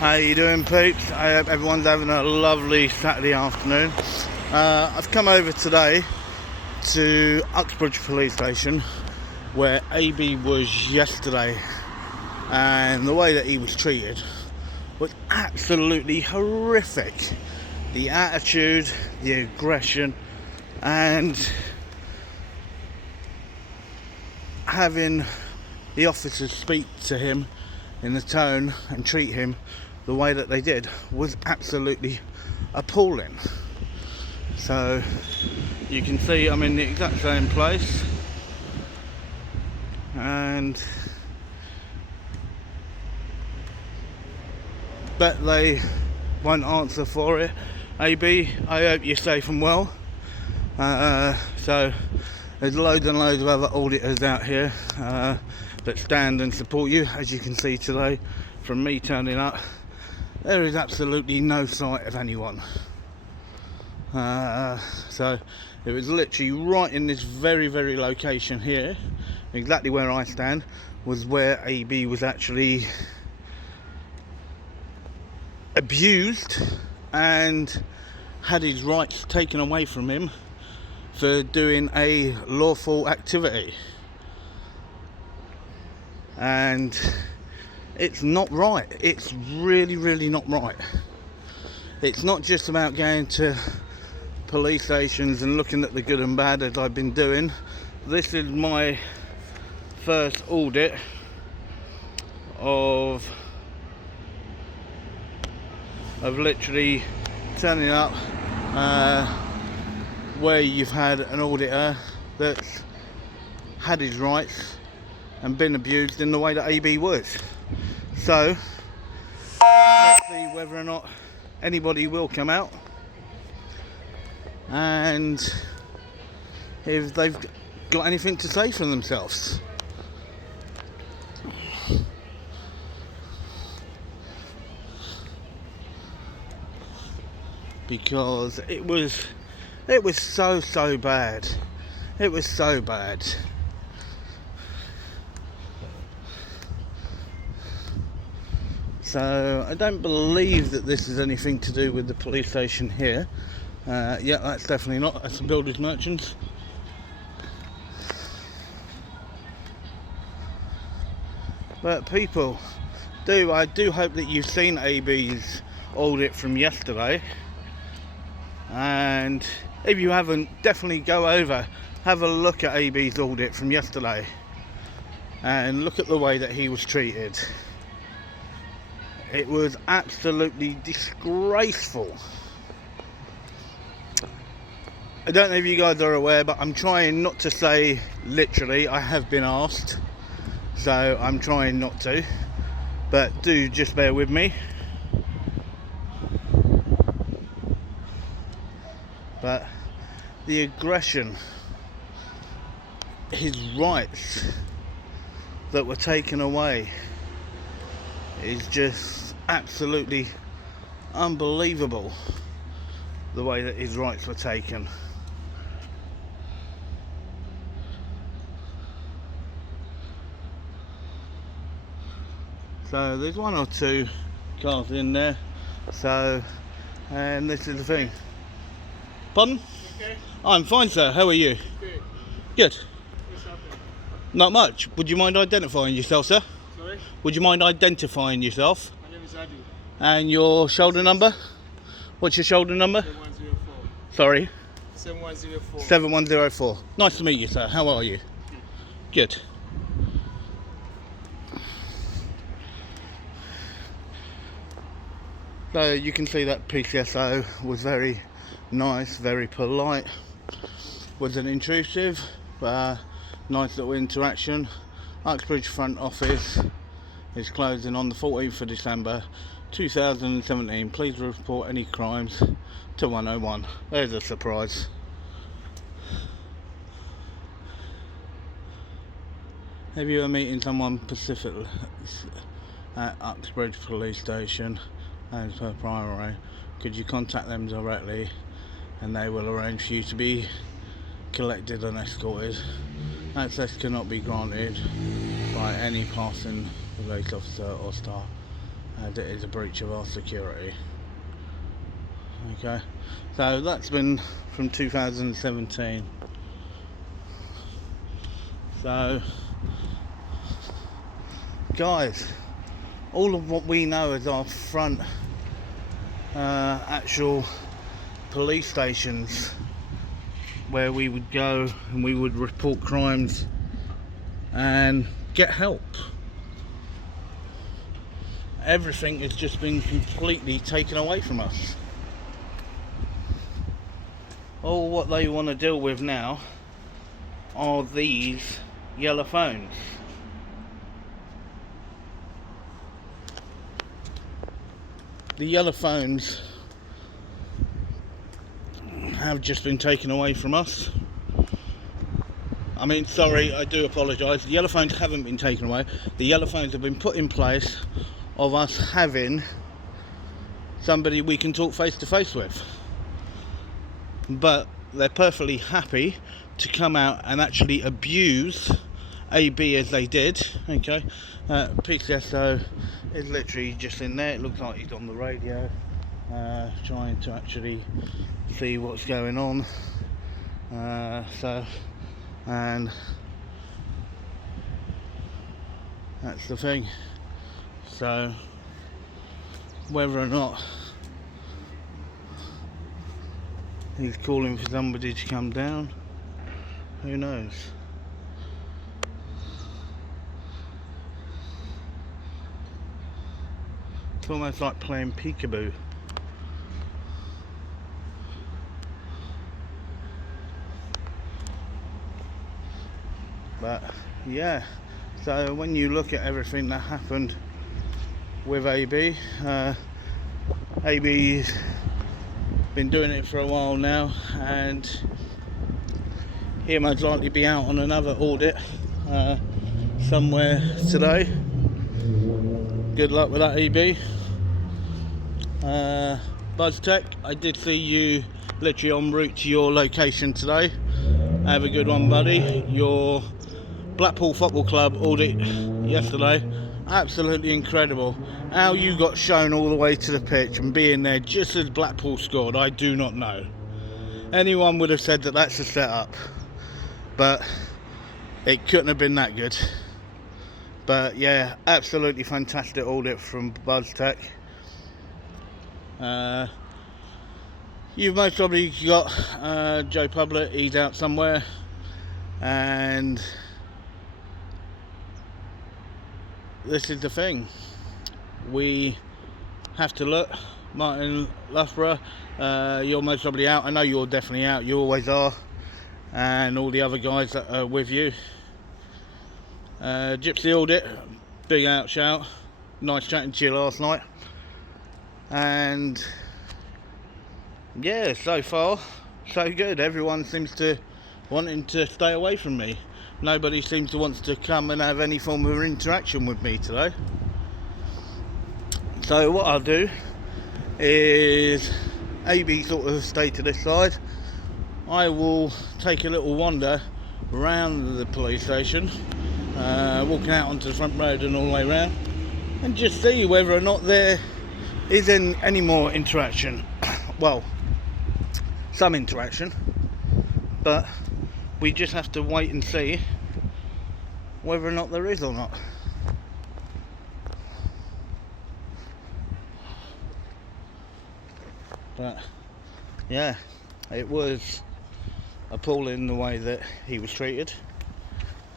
How you doing, peeps? I hope everyone's having a lovely Saturday afternoon. I've come over today to Uxbridge police station where AB was yesterday, and the way that he was treated was absolutely horrific. The attitude, the aggression, and having the officers speak to him in the tone and treat him the way that they did was absolutely appalling. So you can see I'm in the exact same place, and bet they won't answer for it. AB, I hope you're safe and well. So there's loads and loads of other auditors out here that stand and support you. As you can see today from me turning up, there is absolutely no sight of anyone. So it was literally right in this very location here, exactly where I stand, was where AB was actually abused and had his rights taken away from him for doing a lawful activity. And it's not right. It's really not right. It's not just about going to police stations and looking at the good and bad as I've been doing. This is my first audit of literally turning up where you've had an auditor that's had his rights and been abused in the way that AB was. So let's see whether or not anybody will come out and if they've got anything to say for themselves. Because it was so bad. It was so bad. So I don't believe that this is anything to do with the police station here. Yeah, that's definitely not. That's the builders merchants. But people, I do hope that you've seen AB's audit from yesterday. And if you haven't, definitely go over, have a look at AB's audit from yesterday and look at the way that he was treated. It was absolutely disgraceful. I don't know if you guys are aware, but I'm trying not to say literally. I have been asked, so I'm trying not to, but do just bear with me. But the aggression, his rights that were taken away, is just absolutely unbelievable, the way that his rights were taken. So there's one or two cars in there, so, and this is the thing. Pardon? Okay. I'm fine, sir. How are you? Good. Good. What's happening? Not much. Would you mind identifying yourself, sir? Sorry? Would you mind identifying yourself? My name is Adi. And your shoulder number? What's your shoulder number? 7104. Sorry? 7104. 7104. Nice to meet you, sir. How are you? Good. So you can see that PCSO was very nice, very polite, wasn't intrusive, nice little interaction. Uxbridge front office is closing on the 14th of December 2017. Please report any crimes to 101. There's a surprise. If you are meeting someone Pacific at Uxbridge police station as per primary, could you contact them directly and they will arrange for you to be collected and escorted. Access cannot be granted by any passing police officer or staff and it is a breach of our security. Okay, so that's been from 2017. So guys, all of what we know as our front actual police stations where we would go and we would report crimes and get help, everything has just been completely taken away from us. All what they want to deal with now are these yellow phones. The yellow phones have just been taken away from us. I mean, sorry, I do apologise. The yellow phones haven't been taken away. The yellow phones have been put in place of us having somebody we can talk face to face with. But they're perfectly happy to come out and actually abuse AB as they did. Okay, PCSO is literally just in there. It looks like he's on the radio, trying to actually see what's going on. And that's the thing. So whether or not he's calling for somebody to come down, who knows? It's almost like playing peekaboo. But yeah, so when you look at everything that happened with AB, AB's been doing it for a while now, and he'll most likely be out on another audit somewhere today. Good luck with that, AB. BuzzTech, I did see you literally en route to your location today. Have a good one, buddy. Your Blackpool Football Club audit yesterday, absolutely incredible. How you got shown all the way to the pitch and being there just as Blackpool scored, I do not know. Anyone would have said that that's a setup, but it couldn't have been that good. But yeah, absolutely fantastic audit from BuzzTech. You've most probably got Joe Public, he's out somewhere, and this is the thing, we have to look. Martin Loughborough, you're most probably out. I know you're definitely out, you always are, and all the other guys that are with you. Gypsy Audit, big out shout, nice chatting to you last night. And yeah, so far so good. Everyone seems to wanting to stay away from me. Nobody seems to want to come and have any form of interaction with me today. So what I'll do is, AB sort of stay to this side. I will take a little wander around the police station, walking out onto the front road and all the way around, and just see whether or not there is any more interaction. Well, some interaction, but we just have to wait and see whether or not there is or not. But yeah, it was appalling the way that he was treated,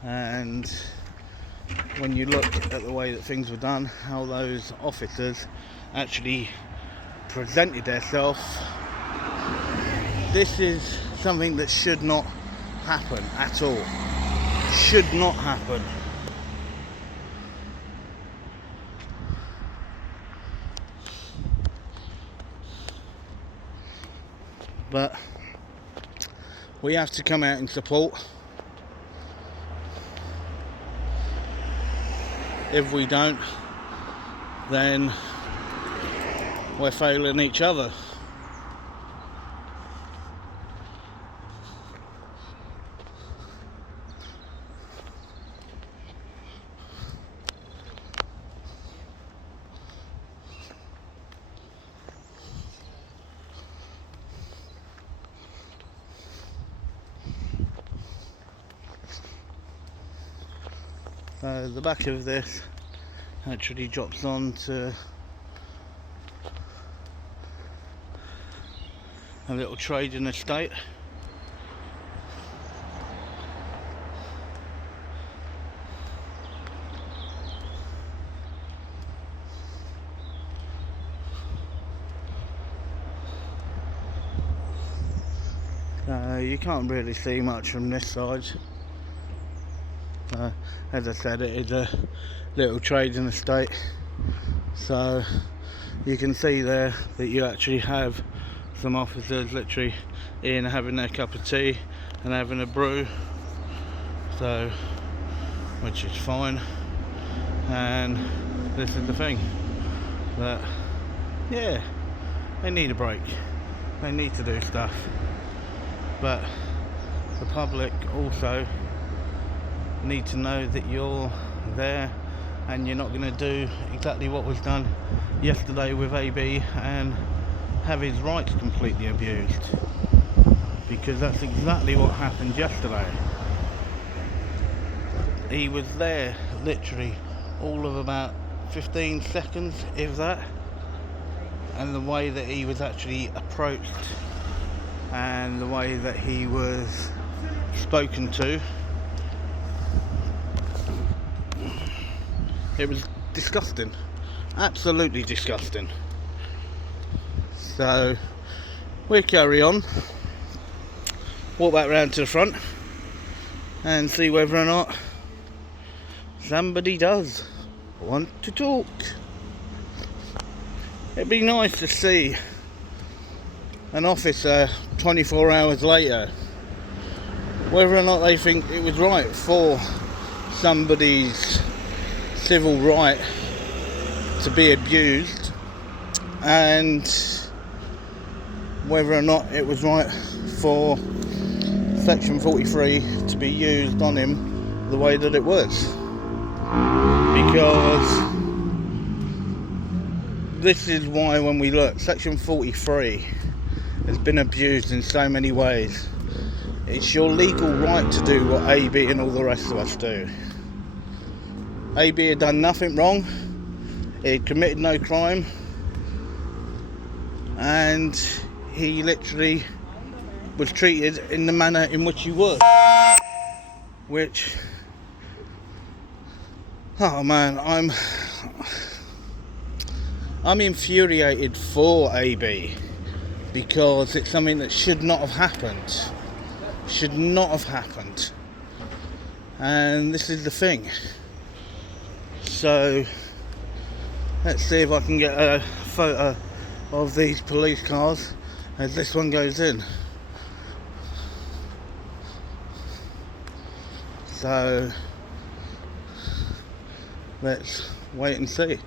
and when you look at the way that things were done, how those officers actually presented themselves, this is something that should not happen at all. Should not happen. But we have to come out and support. If we don't, then we're failing each other. The back of this actually drops on to a little trading estate. You can't really see much from this side. As I said, it is a little trading estate, so you can see there that you actually have some officers literally in having their cup of tea and having a brew, so which is fine. And this is the thing, that yeah, they need a break, they need to do stuff, but the public also need to know that you're there and you're not going to do exactly what was done yesterday with AB and have his rights completely abused, because that's exactly what happened yesterday. He was there literally all of about 15 seconds, if that, and the way that he was actually approached and the way that he was spoken to, it was disgusting, absolutely disgusting. So we'll carry on, walk back round to the front and see whether or not somebody does want to talk. It'd be nice to see an officer 24 hours later, whether or not they think it was right for somebody's civil right to be abused, and whether or not it was right for section 43 to be used on him the way that it was, because this is why, when we look, section 43 has been abused in so many ways. It's your legal right to do what AB and all the rest of us do. AB had done nothing wrong, he had committed no crime, and he literally was treated in the manner in which he was. Which, oh man, I'm infuriated for AB, because it's something that should not have happened. Should not have happened. And this is the thing. So let's see if I can get a photo of these police cars as this one goes in. So let's wait and see.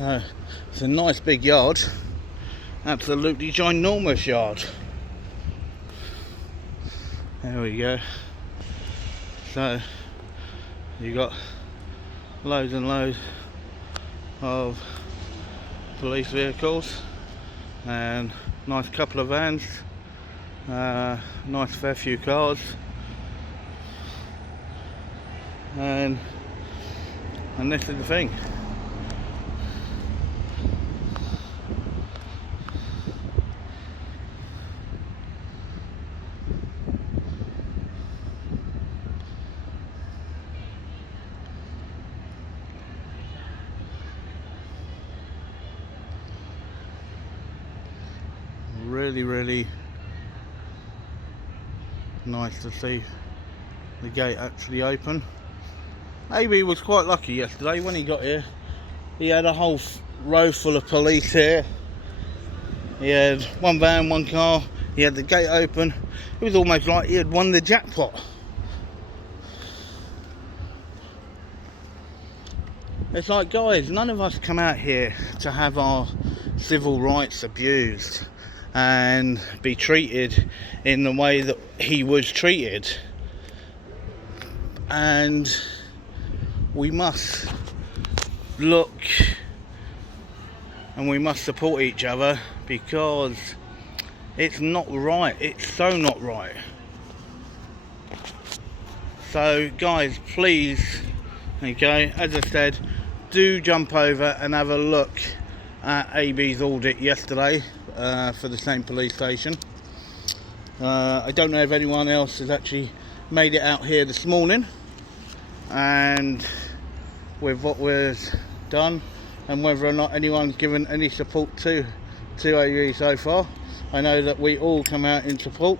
It's a nice big yard, absolutely ginormous yard. There we go. So you got loads and loads of police vehicles and nice couple of vans, nice fair few cars, and this is the thing. Really nice to see the gate actually open. AB was quite lucky yesterday when he got here. He had a whole row full of police here. He had one van, one car, he had the gate open. It was almost like he had won the jackpot. It's like, guys, none of us come out here to have our civil rights abused and be treated in the way that he was treated. And we must look and we must support each other, because It's not right. It's so not right. So guys, please, okay, as I said, do jump over and have a look at AB's audit yesterday for the same police station. I don't know if anyone else has actually made it out here this morning and with what was done, and whether or not anyone's given any support to AB so far. I know that we all come out in support,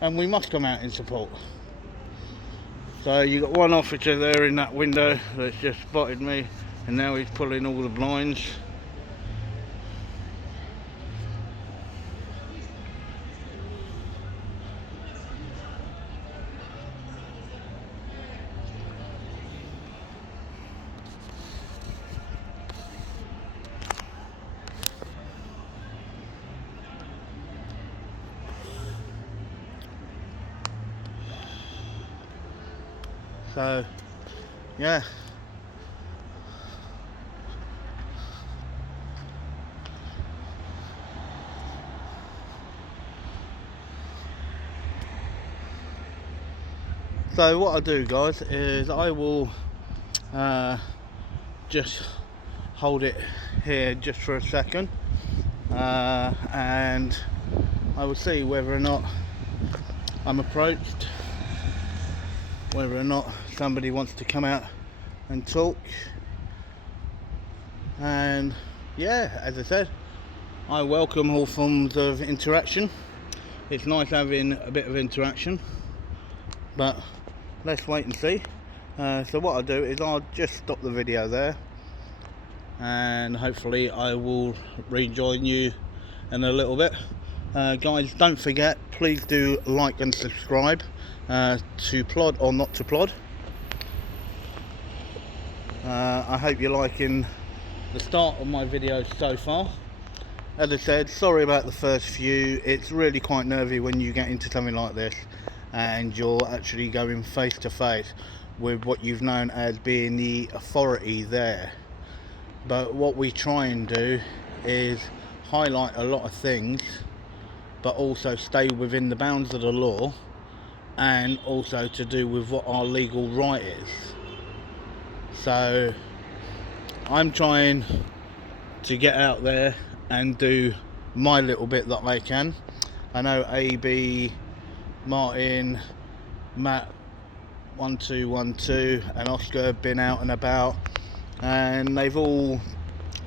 and we must come out in support. So you got one officer there in that window that's just spotted me, and now he's pulling all the blinds. So yeah, so what I do, guys, is I will just hold it here just for a second, and I will see whether or not I'm approached, whether or not somebody wants to come out and talk. And yeah, as I said, I welcome all forms of interaction. It's nice having a bit of interaction, but let's wait and see. So what I'll do is I'll just stop the video there, and hopefully I will rejoin you in a little bit. Guys, don't forget, please do like and subscribe to Plod or Not to Plod. I hope you're liking the start of my videos so far. As I said, sorry about the first few. It's really quite nervy when you get into something like this and you're actually going face to face with what you've known as being the authority there. But what we try and do is highlight a lot of things, but also stay within the bounds of the law, and also to do with what our legal right is. So I'm trying to get out there and do my little bit that I can. I know AB, Martin, Matt 1212 and Oscar have been out and about, and they've all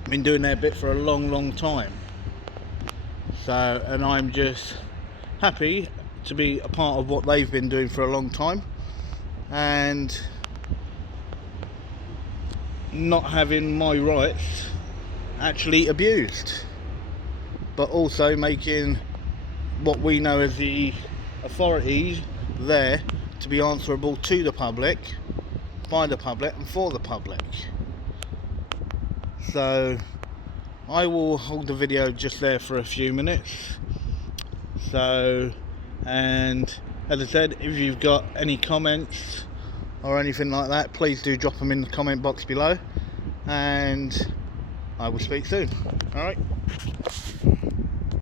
been doing their bit for a long time. So, and I'm just happy to be a part of what they've been doing for a long time, and not having my rights actually abused, but also making what we know as the authorities there to be answerable to the public, by the public and for the public. So I will hold the video just there for a few minutes. So, and as I said, if you've got any comments or anything like that, please do drop them in the comment box below, and I will speak soon. Alright.